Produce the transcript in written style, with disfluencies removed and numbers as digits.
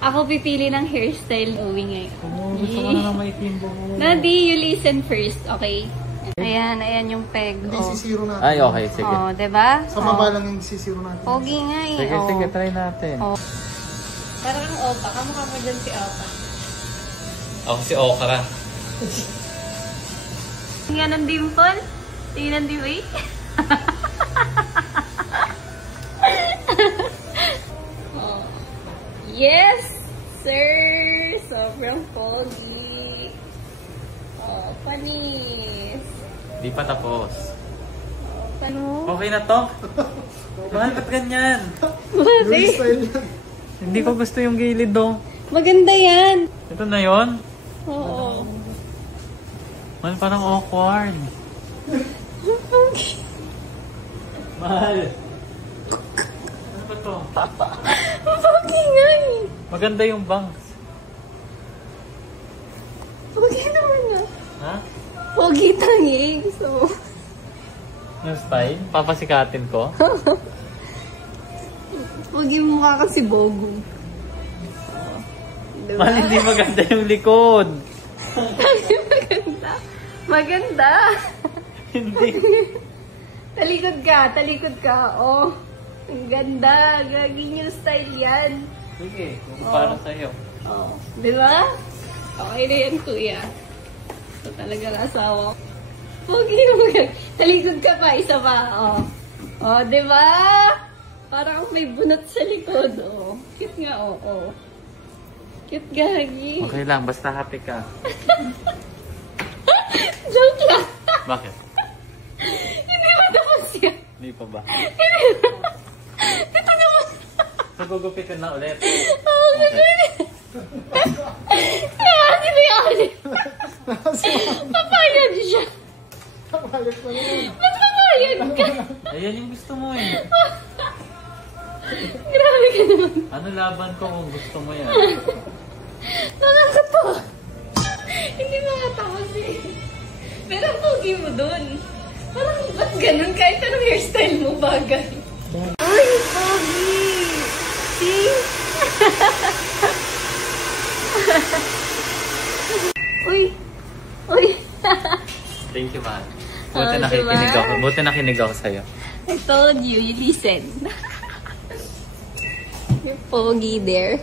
Ako pipili ng hairstyle uwi ngayon. Gusto ko na ng maitim buhok. Nadi, you listen first, okay? Ayan, ayan yung peg. Hindi, sisiro natin. Ay, okay, sige. Oh, diba? Sa baba lang yung sisiro natin. Pogi nga eh. Sige, sige, try natin. Parang ang Opa. Kamukha mo dyan si Opa. Ako si Okra. Tingnan ng dimple. Tingnan ng dimple. Oh. Yes, sir! Sobrang pogi. Oh, panis. Di pa tapos. Oh, paano? Okay na to? Mahal, ba't ganyan? Yung style yan. Hindi ko gusto yung gilid do. Maganda yan. Ito na yon. Oo. Mahal, parang awkward. Mahal. Ano ba to? Pogi nga eh. Maganda yung bangs. Pogi naman nga. Ha? Pogi tangi. So, Yung style? Papasikatin ko? pogi mukha kasi Bogo. Diba? Mahal, hindi maganda yung likod. Maganda. Maganda. Hindi. Talikod ka. Oh, ang ganda. Gagawin yung style yan. Sige, kung para sa'yo. Oh, di ba? Okay na yan, kuya. Ito talaga ang asawa ko. Pogi naman. Talikod ka pa, isa pa. Oh, oh, di ba? Parang may bunot sa likod. Oh, cute nga, oh. Cute gagi. Okay lang, basta happy ka. Joke lang. Bakit? Hindi ba tapos yan? Hindi pa ba? Ito naman. So, gugupitin na ulit. Oo, gagawin. Kaya, di ba yung alit? Papayag siya. Kapalik pa naman. Ba't papayag ka? Ayan yung gusto mo eh. Grabe ka naman. Ano laban ko kung gusto mo yan? Nakakatawa. Hindi makatawa eh. Pero ang pogi mo dun. Parang ba't ganun? Kahit anong hairstyle mo bagay. Ay, pogi! See? Uy! Uy! Thank you, man. Buti nakikinig ako. Buti nakinig ako sa'yo. I told you, you listen. You're pogi there.